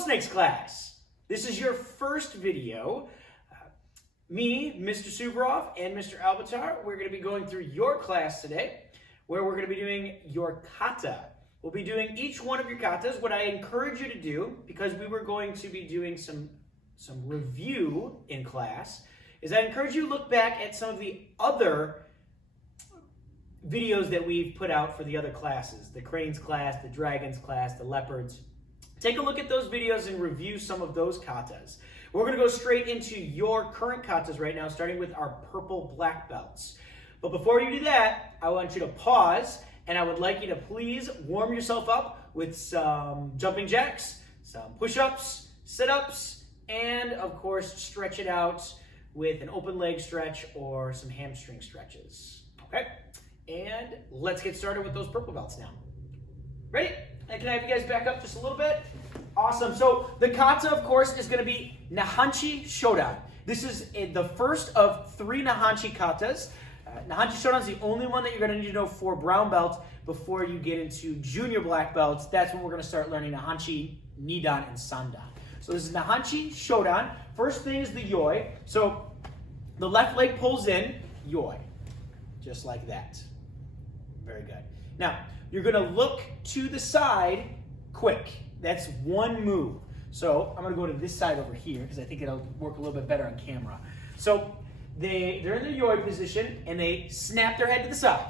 Snakes class. This is your first video. Me, Mr. Suvorov, and Mr. Albatar, we're going to be going through your class today, where we're going to be doing your kata. We'll be doing each one of your katas. What I encourage you to do, because we were going to be doing some review in class, is I encourage you to look back at some of the other videos that we've put out for the other classes, the cranes class, the dragons class, the leopards. Take a look at those videos and review some of those katas. We're going to go straight into your current katas right now, starting with our purple black belts. But before you do that, I want you to pause, and I would like you to please warm yourself up with some jumping jacks, some push-ups, sit-ups, and of course stretch it out with an open leg stretch or some hamstring stretches. Okay? And let's get started with those purple belts now. Ready? And can I have you guys back up just a little bit? Awesome. So the kata, of course, is going to be Nihonchi Shodan. This is the first of 3 Nihonchi katas. Nihonchi Shodan is the only one that you're going to need to know for brown belt before you get into junior black belts. That's when we're going to start learning Nihonchi, Nidan, and Sandan. So this is Nihonchi Shodan. First thing is the yoi. So the left leg pulls in, yoi. Just like that. Very good. Now, you're going to look to the side quick. That's one move. So I'm going to go to this side over here because I think it'll work a little bit better on camera. So they're in the yoi position and they snap their head to the side.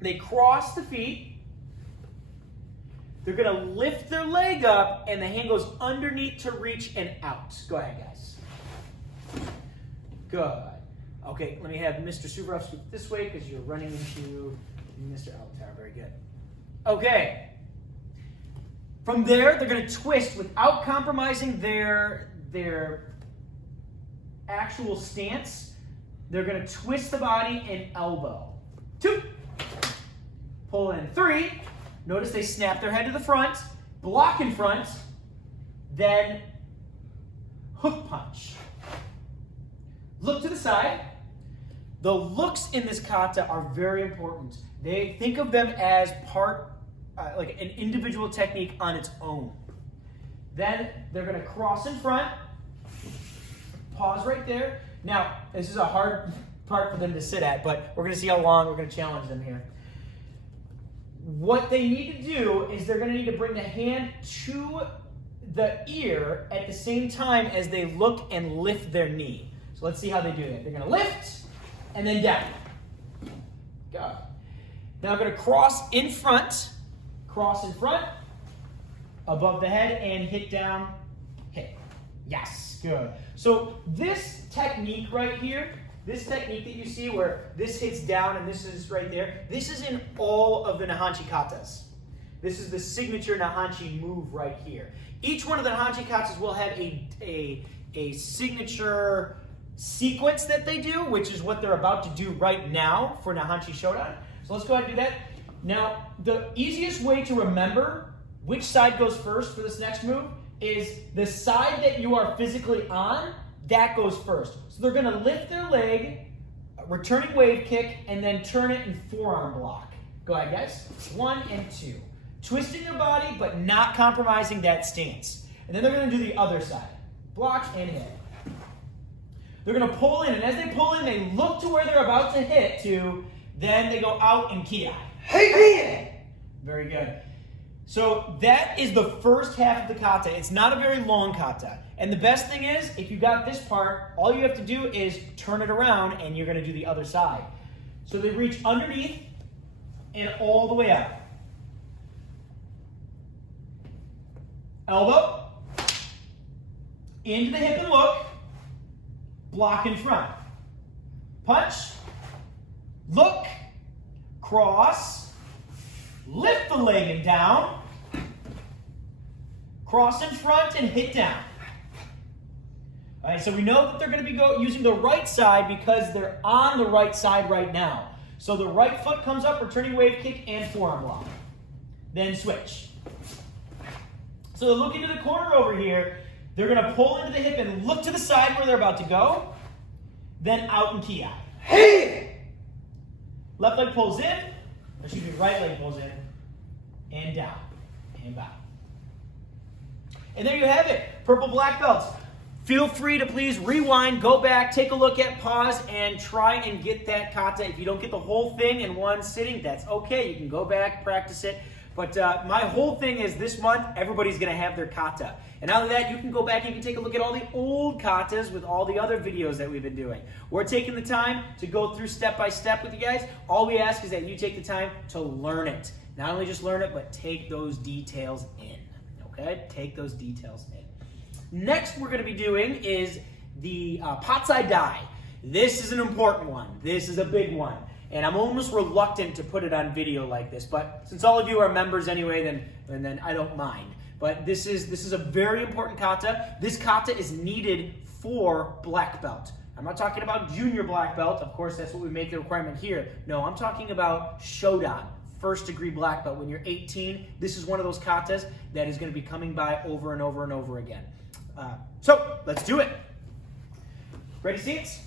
They cross the feet. They're going to lift their leg up and the hand goes underneath to reach and out. Go ahead, guys. Good. Okay, let me have Mr. Suvorov scoot this way because you're running into Mr. Albatar. Very good. Okay. From there, they're going to twist without compromising their actual stance. They're going to twist the body and elbow. 2. Pull in. 3. Notice they snap their head to the front, block in front, then hook punch. Look to the side. The looks in this kata are very important. They think of them as part, like an individual technique on its own. Then they're going to cross in front. Pause right there. Now, this is a hard part for them to sit at, but we're going to see how long we're going to challenge them here. What they need to do is they're going to need to bring the hand to the ear at the same time as they look and lift their knee. So let's see how they do that. They're going to lift and then down. Go. Now I'm going to cross in front, above the head, and hit down, hit. Yes, good. So this technique right here, this technique that you see where this hits down and this is right there, this is in all of the Nihonchi katas. This is the signature Nihonchi move right here. Each one of the Nihonchi katas will have a signature sequence that they do, which is what they're about to do right now for Nihonchi Shodan. So let's go ahead and do that. Now, the easiest way to remember which side goes first for this next move is the side that you are physically on, that goes first. So they're going to lift their leg, returning wave kick, and then turn it in forearm block. Go ahead, guys. 1 and 2. Twisting their body, but not compromising that stance. And then they're going to do the other side. Block and hit. They're going to pull in, and as they pull in, they look to where they're about to hit to, then they go out and kiai. Hey! Very good. So that is the first half of the kata. It's not a very long kata. And the best thing is, if you got this part, all you have to do is turn it around, and you're going to do the other side. So they reach underneath and all the way out. Elbow. Into the hip and look. Block in front. Punch. Look. Cross. Lift the leg and down. Cross in front and hit down. All right, so we know that they're going to be using the right side because they're on the right side right now. So the right foot comes up, returning wave kick and forearm lock. Then switch. So look into the corner over here. They're going to pull into the hip and look to the side where they're about to go. Then out and kiai. Hey! Left leg pulls in. Excuse me, right leg pulls in. And down. And back. And there you have it, purple black belts. Feel free to please rewind, go back, take a look at, pause, and try and get that kata. If you don't get the whole thing in one sitting, that's okay. You can go back, practice it. But my whole thing is this month, everybody's going to have their kata. And out of that, you can go back and you can take a look at all the old katas with all the other videos that we've been doing. We're taking the time to go through step by step with you guys. All we ask is that you take the time to learn it. Not only just learn it, but take those details in. Okay? Take those details in. Next we're going to be doing is the Patsai Dai. This is an important one. This is a big one. And I'm almost reluctant to put it on video like this, but since all of you are members anyway, then I don't mind. But this is a very important kata. This kata is needed for black belt. I'm not talking about junior black belt. Of course, that's what we make the requirement here. No, I'm talking about Shodan, first degree black belt. When you're 18, this is one of those katas that is going to be coming by over and over and over again. So, let's do it. Ready, seats?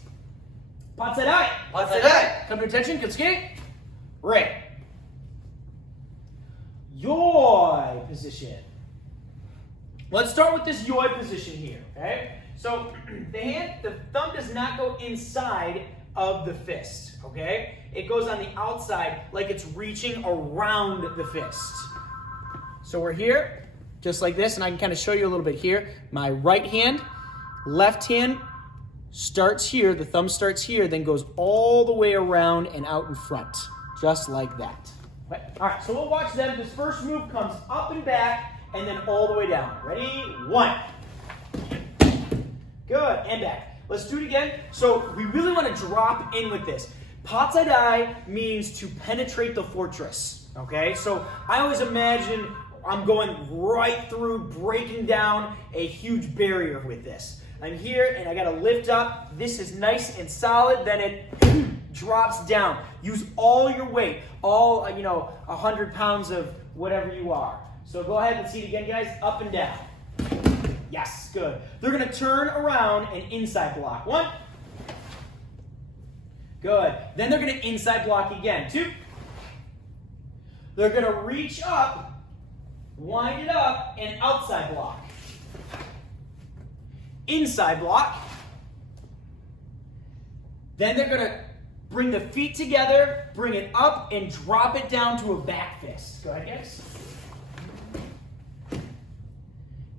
Patsai Dai. Patsai Dai. Come to attention, Katsuki. Right. Yoi position. Let's start with this yoi position here, okay? So, the thumb does not go inside of the fist, okay? It goes on the outside like it's reaching around the fist. So we're here, just like this, and I can kind of show you a little bit here. My right hand, left hand starts here, the thumb starts here, then goes all the way around and out in front, just like that. Okay. All right, so we'll watch them. This first move comes up and back, and then all the way down. Ready? 1. Good, and back. Let's do it again. So we really want to drop in with this. Patsai Dai means to penetrate the fortress, okay? So I always imagine I'm going right through, breaking down a huge barrier with this. I'm here and I gotta lift up. This is nice and solid, then it drops down. Use all your weight, all 100 pounds of whatever you are. So go ahead and see it again, guys. Up and down. Yes, good. They're gonna turn around and inside block. 1. Good. Then they're gonna inside block again. 2. They're gonna reach up, wind it up, and outside block. Inside block. Then they're going to bring the feet together, bring it up, and drop it down to a back fist. Go ahead, guys.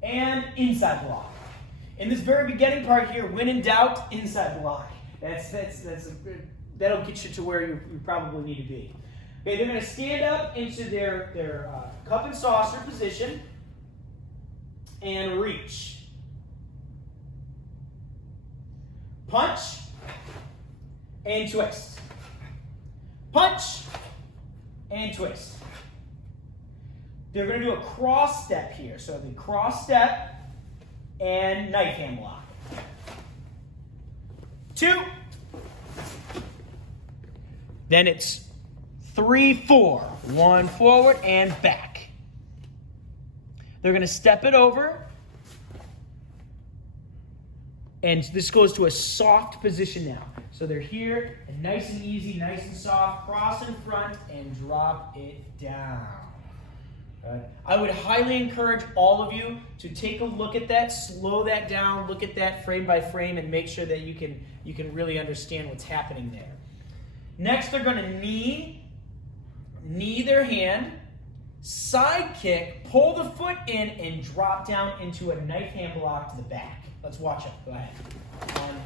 And inside block. In this very beginning part here, when in doubt, inside block. That'll get you to where you probably need to be. Okay, they're going to stand up into their cup and saucer position and reach. Punch and twist. Punch and twist. They're going to do a cross step here. So the cross step and knife hand block. 2. Then it's 3, 4. 1 forward and back. They're going to step it over. And this goes to a soft position now. So they're here, and nice and easy, nice and soft. Cross in front and drop it down. Good. I would highly encourage all of you to take a look at that, slow that down, look at that frame by frame, and make sure that you can really understand what's happening there. Next, they're going to knee their hand, side kick, pull the foot in, and drop down into a knife hand block to the back. Let's watch it. Go ahead.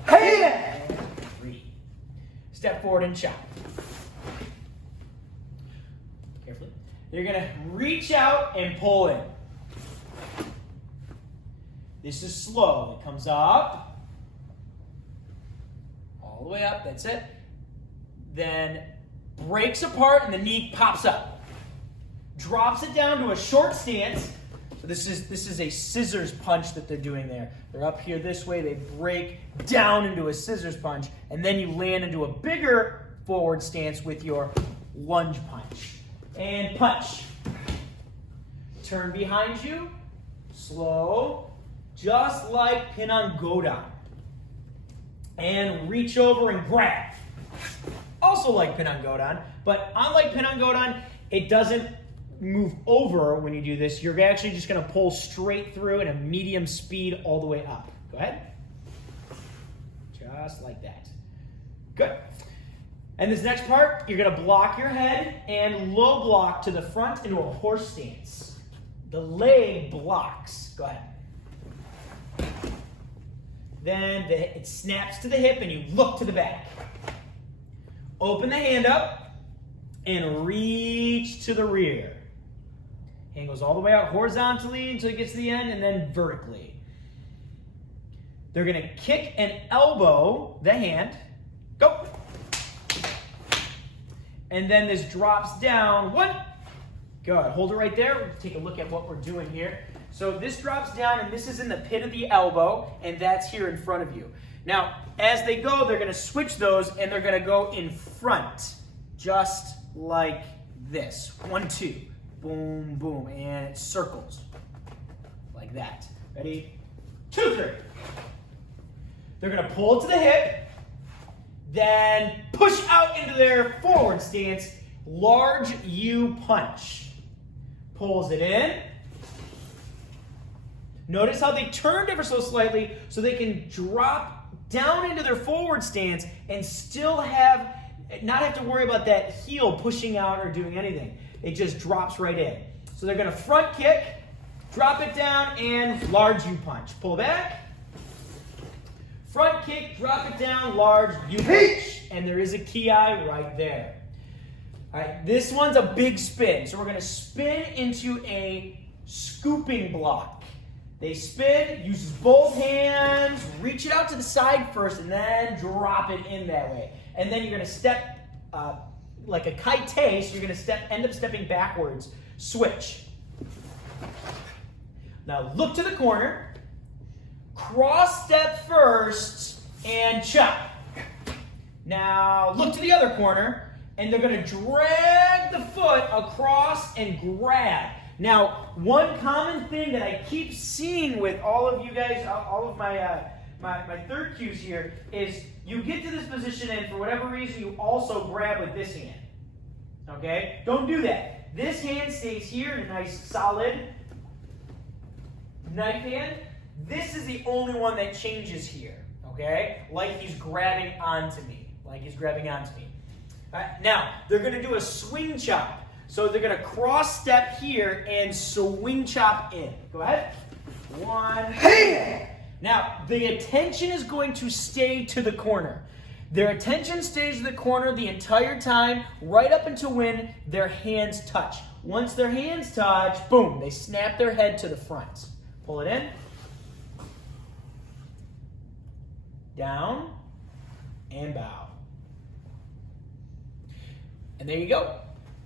1, Hey! 3. Step forward and chop. Carefully. You're going to reach out and pull in. This is slow. It comes up. All the way up. That's it. Then breaks apart and the knee pops up. Drops it down to a short stance. So this is a scissors punch that they're doing there. They're up here this way, they break down into a scissors punch, and then you land into a bigger forward stance with your lunge punch. And punch. Turn behind you, slow, just like Pinan Godan. And reach over and grab. Also like Pinan Godan, but unlike Pinan Godan, it doesn't move over when you do this. You're actually just going to pull straight through at a medium speed all the way up. Go ahead. Just like that. Good. And this next part, you're going to block your head and low block to the front into a horse stance. The leg blocks. Go ahead. Then it snaps to the hip and you look to the back. Open the hand up and reach to the rear. Hand goes all the way out horizontally until it gets to the end and then vertically. They're going to kick and elbow the hand. Go. And then this drops down. 1. Good. Hold it right there. We'll take a look at what we're doing here. So this drops down, and this is in the pit of the elbow, and that's here in front of you. Now, as they go, they're going to switch those, and they're going to go in front, just like this. 1, 2. Boom, boom. And it circles like that. Ready? 2, 3. They're going to pull it to the hip, then push out into their forward stance, large U punch. Pulls it in. Notice how they turned ever so slightly so they can drop down into their forward stance and still not have to worry about that heel pushing out or doing anything. It just drops right in. So they're going to front kick, drop it down, and large U punch. Pull back. Front kick, drop it down, large U punch. And there is a ki right there. All right, this one's a big spin. So we're going to spin into a scooping block. They spin, uses both hands, reach it out to the side first, and then drop it in that way. And then you're going to step like a kite, so you're going to end up stepping backwards. Switch. Now look to the corner, cross step first, and chop. Now look to the other corner, and they're going to drag the foot across and grab. Now, one common thing that I keep seeing with all of you guys, all of my my third cues here, is you get to this position and for whatever reason you also grab with this hand. Okay? Don't do that. This hand stays here in a nice solid knife hand. This is the only one that changes here. Okay? Like he's grabbing onto me. Like he's grabbing onto me. All right, now, they're going to do a swing chop. So they're going to cross step here and swing chop in. Go ahead. 1. Hey! Now, the attention is going to stay to the corner. Their attention stays to the corner the entire time, right up until when their hands touch. Once their hands touch, boom, they snap their head to the front. Pull it in. Down. And bow. And there you go.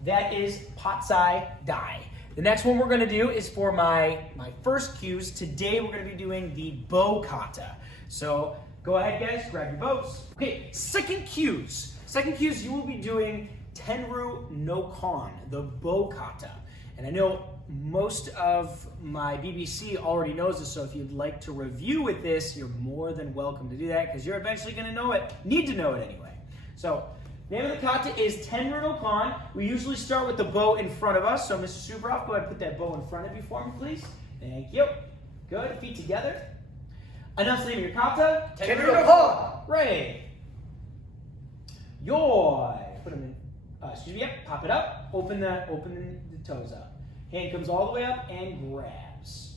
That is Patsai Dai. The next one we're going to do is for my first cues. Today we're going to be doing the bow kata. So go ahead, guys, grab your bows. Okay, second cues. Second cues, you will be doing Tenru no Kon, the bow kata. And I know most of my BBC already knows this, so if you'd like to review with this, you're more than welcome to do that because you're eventually going to know it, need to know it anyway. So, name of the kata is Tenru no Kon. We usually start with the bow in front of us. So, Mr. Subrov, go ahead and put that bow in front of you for me, please. Thank you. Good. Feet together. Announce the name of your kata. Tenru no Kon. Great. Yoi. Put them in. Excuse me. Yep. Pop it up. Open the toes up. Hand comes all the way up and grabs.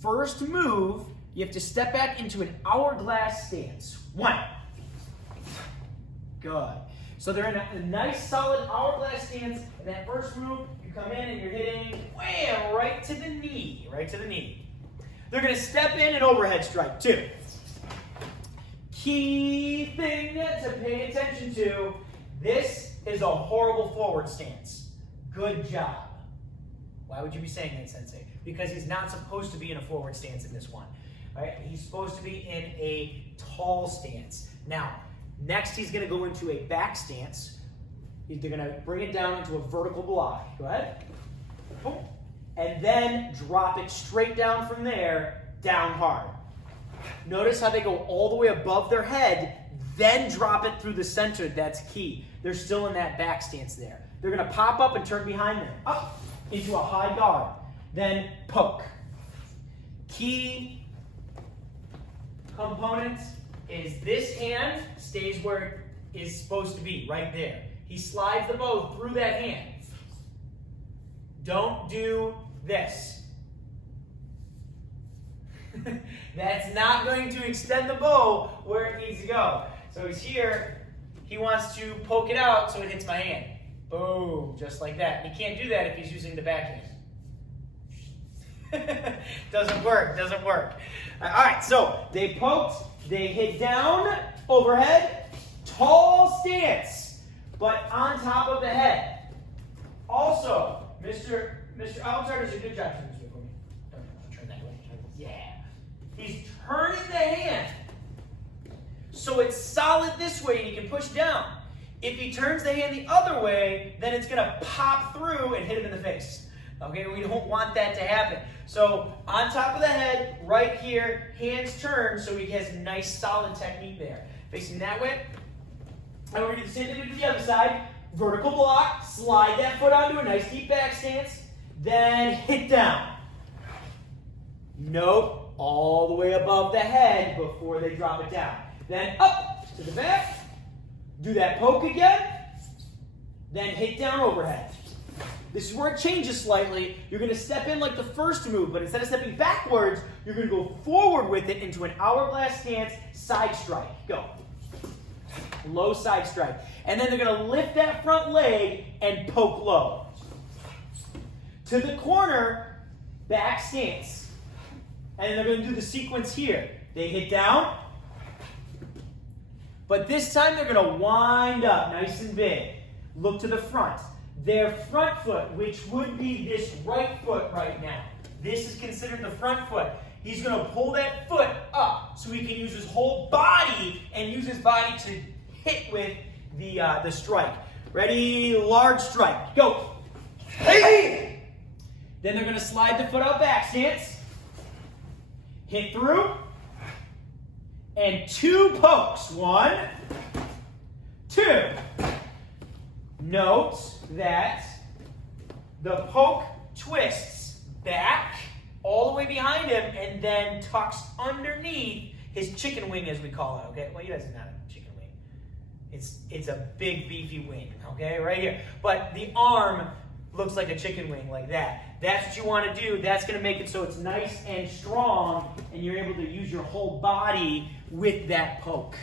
First move, you have to step back into an hourglass stance. 1. Good. So they're in a nice solid hourglass stance. And that first move, you come in and you're hitting, wham, right to the knee. Right to the knee. They're going to step in and overhead strike. 2. Key thing to pay attention to, this is a horrible forward stance. Good job. Why would you be saying that, Sensei? Because he's not supposed to be in a forward stance in this one. Right? He's supposed to be in a tall stance. Now, next he's going to go into a back stance. They're going to bring it down into a vertical block. Go ahead. Boom. And then drop it straight down from there, down hard. Notice how they go all the way above their head, then drop it through the center. That's key. They're still in that back stance there. They're going to pop up and turn behind them. Up into a high guard. Then poke. Key component is this hand stays where it is supposed to be, right there. He slides the bow through that hand. Don't do this. That's not going to extend the bow where it needs to go. So he's here. He wants to poke it out so it hits my hand. Boom, just like that. And he can't do that if he's using the backhand. Doesn't work, doesn't work. All right, so they poked, they hit down, overhead, tall stance, but on top of the head. Also, Mr. Alexander does a good job turning this way for me. Turn that way. Yeah. He's turning the hand so it's solid this way and he can push down. If he turns the hand the other way, then it's going to pop through and hit him in the face. Okay, we don't want that to happen. So on top of the head, right here, hands turned so he has nice solid technique there. Facing that way. And we're going to do the same thing we do the other side. Vertical block, slide that foot onto a nice deep back stance, then hit down. Nope, all the way above the head before they drop it down. Then up to the back, do that poke again, then hit down overhead. This is where it changes slightly. You're going to step in like the first move, but instead of stepping backwards, you're going to go forward with it into an hourglass stance, side strike. Go. Low side strike. And then they're going to lift that front leg and poke low. To the corner, back stance. And then they're going to do the sequence here. They hit down, but this time they're going to wind up nice and big. Look to the front. Their front foot, which would be this right foot right now. This is considered the front foot. He's going to pull that foot up so he can use his whole body and use his body to hit with the strike. Ready? Large strike. Go. Hey! Then they're going to slide the foot out back stance. Hit through. And two pokes. 1, 2. Note that the poke twists back all the way behind him and then tucks underneath his chicken wing, as we call it, okay? Well, he doesn't have a chicken wing. It's a big, beefy wing, okay, right here. But the arm looks like a chicken wing, like that. That's what you want to do. That's going to make it so it's nice and strong, and you're able to use your whole body with that poke.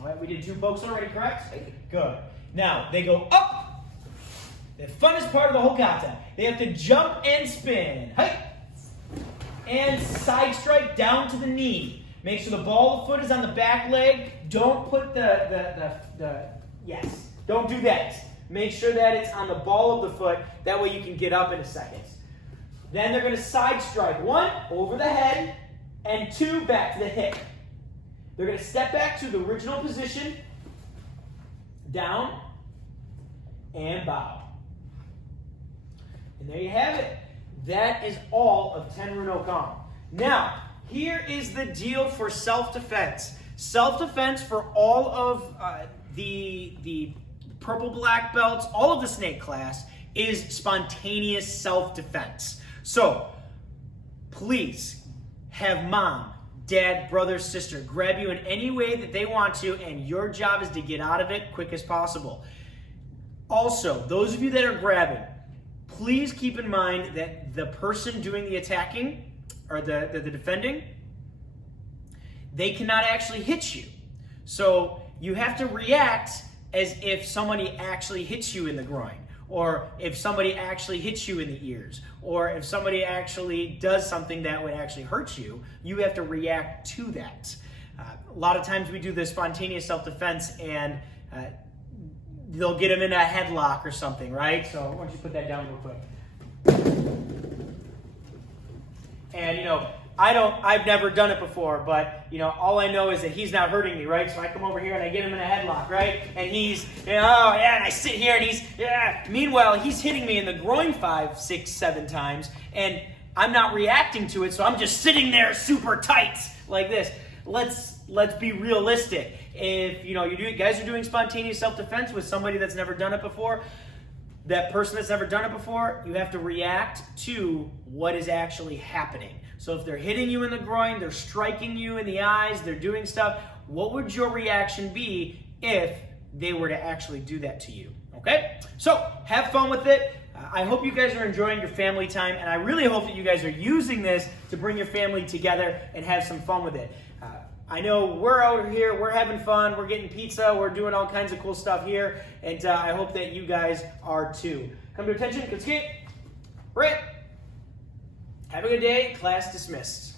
All right, we did 2 pokes already, correct? Good. Now, they go up. The funnest part of the whole kata. They have to jump and spin. Hey! And side strike down to the knee. Make sure the ball of the foot is on the back leg. Don't put yes. Don't do that. Make sure that it's on the ball of the foot. That way you can get up in a second. Then they're going to side strike. 1, over the head, and 2, back to the hip. They're going to step back to the original position, down, and bow. And there you have it. That is all of Tenryu no Kan. Now, here is the deal for self-defense. Self-defense for all of the purple black belts, all of the snake class, is spontaneous self-defense. So, please have mom, dad, brother, sister grab you in any way that they want to, and your job is to get out of it quick as possible. Also, those of you that are grabbing, please keep in mind that the person doing the attacking, or the defending, they cannot actually hit you. So you have to react as if somebody actually hits you in the groin, or if somebody actually hits you in the ears, or if somebody actually does something that would actually hurt you, you have to react to that. A lot of times we do the spontaneous self-defense and they'll get him in a headlock or something, right? So why don't you put that down real quick. And, you know, I've never done it before, but, you know, all I know is that he's not hurting me, right? So I come over here and I get him in a headlock, right? And he's, you know, oh, yeah, and I sit here and he's, yeah. Meanwhile, he's hitting me in the groin 5, 6, 7 times, and I'm not reacting to it, so I'm just sitting there super tight like this. Let's be realistic. If, you know, guys are doing spontaneous self-defense with somebody that's never done it before, that person that's never done it before, you have to react to what is actually happening. So if they're hitting you in the groin, they're striking you in the eyes, they're doing stuff, what would your reaction be if they were to actually do that to you? Okay? So have fun with it. I hope you guys are enjoying your family time, and I really hope that you guys are using this to bring your family together and have some fun with it. I know we're out here, we're having fun, we're getting pizza, we're doing all kinds of cool stuff here, and I hope that you guys are too. Come to attention, Katsuki, Britt. Have a good day, class dismissed.